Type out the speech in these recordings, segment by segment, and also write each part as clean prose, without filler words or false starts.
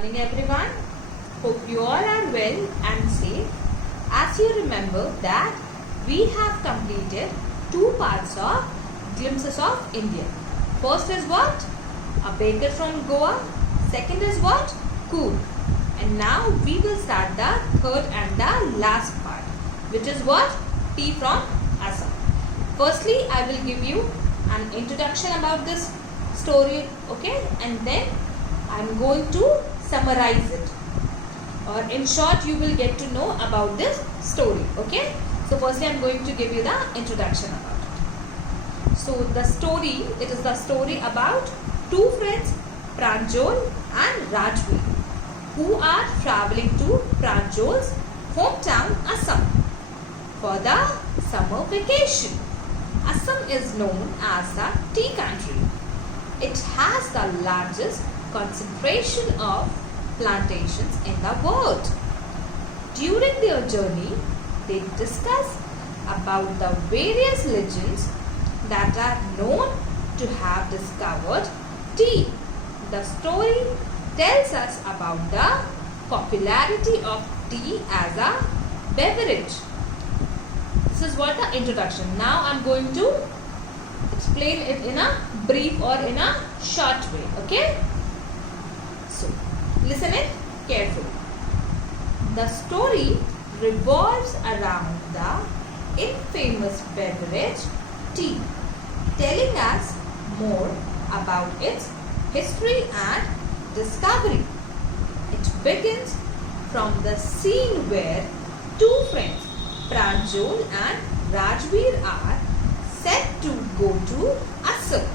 Morning everyone. Hope you all are well and safe. As you remember that we have completed two parts of Glimpses of India. First is what? A baker from Goa. Second is what? Cool. And now we will start the third and the last part, which is what? Tea from Assam. Firstly, I will give you an introduction about this story, okay? And then I am going to summarize it, or in short you will get to know about this story, okay? So firstly I am going to give you the introduction about it. So the story, it is the story about two friends, Pranjal and Rajveer, who are travelling to Pranjal's hometown Assam for the summer vacation. Assam is known as the tea country. It has the largest concentration of plantations in the world. During their journey, they discuss about the various legends that are known to have discovered tea. The story tells us about the popularity of tea as a beverage. This is what the introduction. Now I am going to explain it in a brief or in a short way, okay? So, listen it carefully. The story revolves around the infamous beverage tea, telling us more about its history and discovery. It begins from the scene where two friends, Pranjal and Rajveer, are set to go to Assam,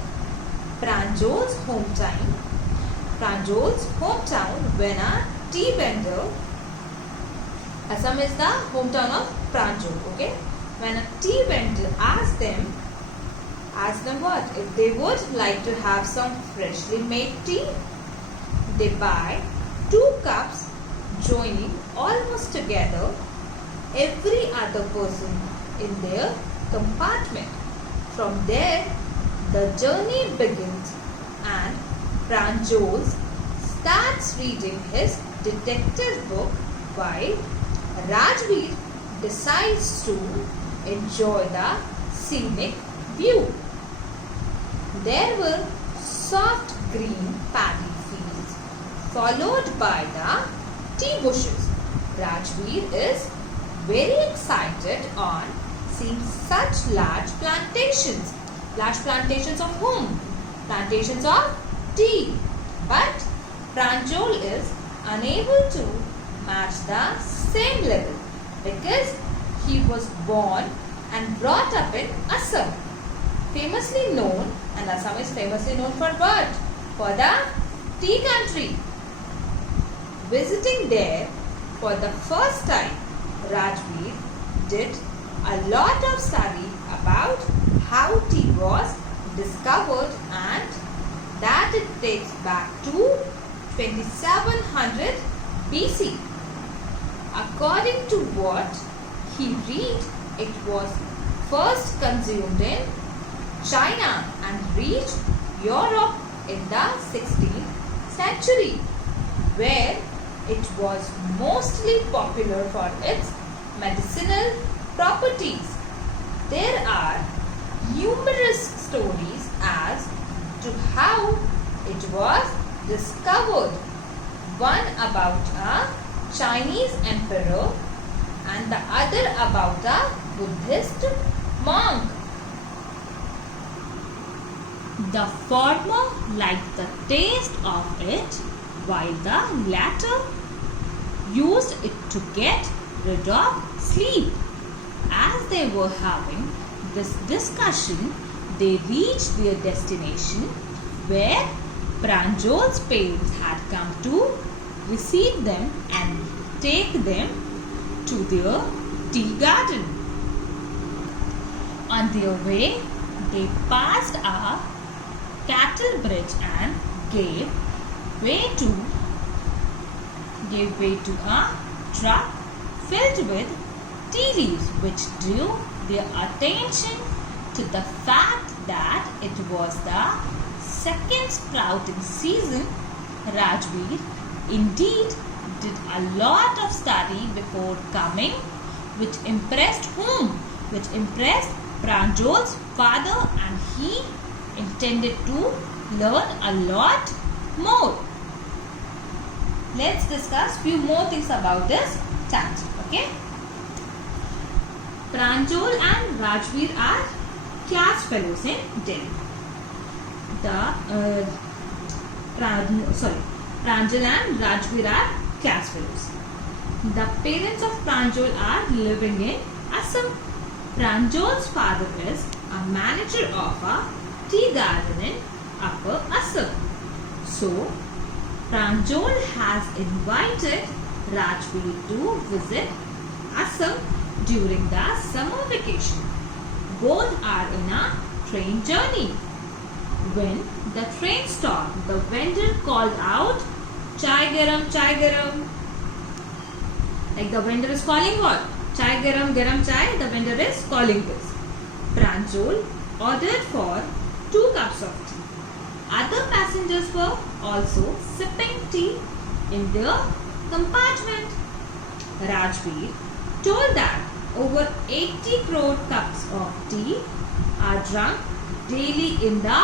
Pranjal's hometown, when a tea vendor, Assam is the hometown of Pranjal, okay? When a tea vendor asked them what? If they would like to have some freshly made tea. They buy 2 cups, joining almost together every other person in their compartment. From there, the journey begins and Pranjal starts reading his detective book while Rajveer decides to enjoy the scenic view. There were soft green paddy fields followed by the tea bushes. Rajveer is very excited on seeing such large plantations. Large plantations of whom? Plantations of tea. But Pranjal is unable to match the same level because he was born and brought up in Assam, famously known, and Assam is famously known for what? For the tea country. Visiting there for the first time, Rajveer did a lot of study about how tea was discovered and that it dates back to 2700 BC. According to what he read, it was first consumed in China and reached Europe in the 16th century, where it was mostly popular for its medicinal properties. There are numerous stories as to how it was discovered. One about a Chinese emperor and the other about a Buddhist monk. The former liked the taste of it, while the latter used it to get rid of sleep. As they were having this discussion, they reached their destination where Pranjal's parents had come to receive them and take them to their tea garden. On their way, they passed a cattle bridge and gave way to a truck filled with tea leaves, which drew their attention to the fact that it was the second sprouting season. Rajveer indeed did a lot of study before coming, which impressed whom? Which impressed Pranjol's father, and he intended to learn a lot more. Let's discuss few more things about this chapter. Okay. Pranjol and Rajveer are class fellows in Delhi. Pranjal and Rajveer are class fellows. The parents of Pranjal are living in Assam. Pranjol's father is a manager of a tea garden in Upper Assam. So, Pranjal has invited Rajveer to visit Assam during the summer vacation. Both are in a train journey. When the train stopped, the vendor called out, "Chai garam, chai garam." Like the vendor is calling what? Chai garam, garam chai. The vendor is calling this. Pranjal ordered for 2 cups of tea. Other passengers were also sipping tea in their compartment. Rajveer told that over 80 crore cups of tea are drunk daily in the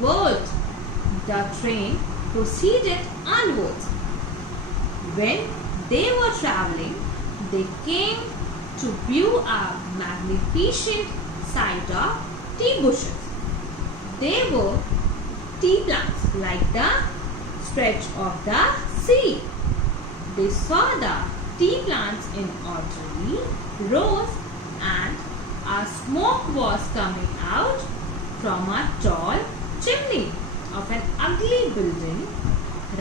world. The train proceeded onwards. When they were travelling, they came to view a magnificent sight of tea bushes. They were tea plants like the stretch of the sea. They saw the tea plants in orderly rows, and a smoke was coming out from a tall chimney of an ugly building.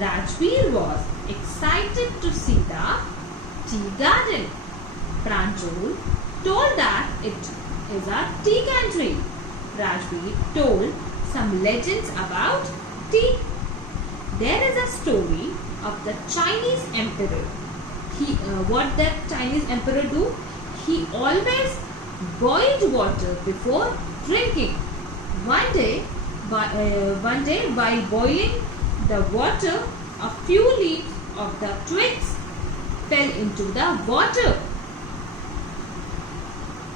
Rajveer was excited to see the tea garden. Pranjal told that it is a tea country. Rajveer told some legends about tea. There is a story of the Chinese emperor. What that Chinese emperor do? He always boiled water before drinking. One day, while boiling the water, a few leaves of the twigs fell into the water.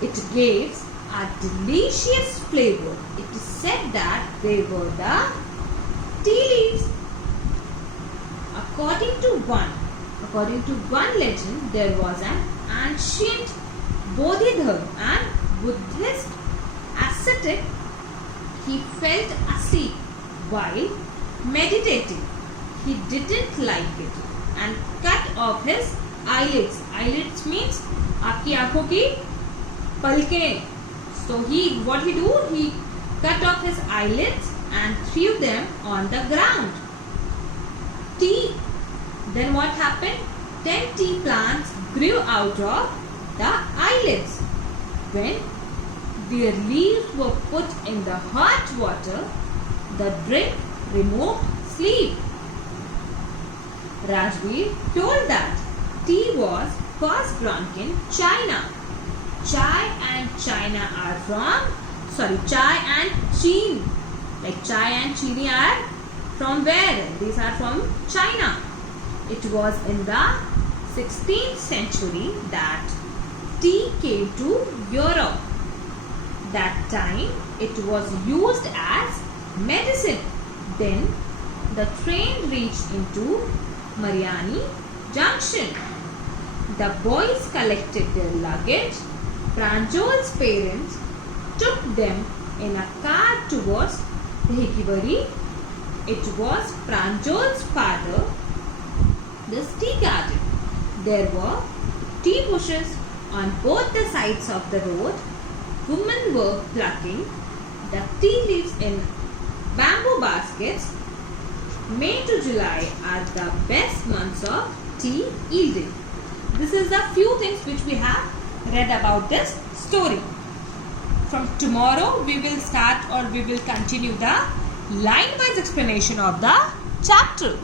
It gave a delicious flavor. It is said that they were the tea leaves. According to one legend, there was an ancient Bodhidharma and Buddhist ascetic. He fell asleep while meditating. He didn't like it and cut off his eyelids. Eyelids means आपकी आँखों की पलकें. So what he do? He cut off his eyelids and threw them on the ground. Then what happened? 10 tea plants grew out of the eyelids. When their leaves were put in the hot water, the drink removed sleep. Rajveer told that tea was first drunk in China. Chai and China are Chai and Cheen. Like chai and chini are from where? These are from China. It was in the 16th century that tea came to Europe. That time it was used as medicine. Then the train reached into Mariani Junction. The boys collected their luggage. Pranjol's parents took them in a car towards Dhekibari. It was Pranjol's father. This tea garden. There were tea bushes on both the sides of the road. Women were plucking the tea leaves in bamboo baskets. May to July are the best months of tea yielding. This is the few things which we have read about this story. From tomorrow we will start or we will continue the line-wise explanation of the chapter.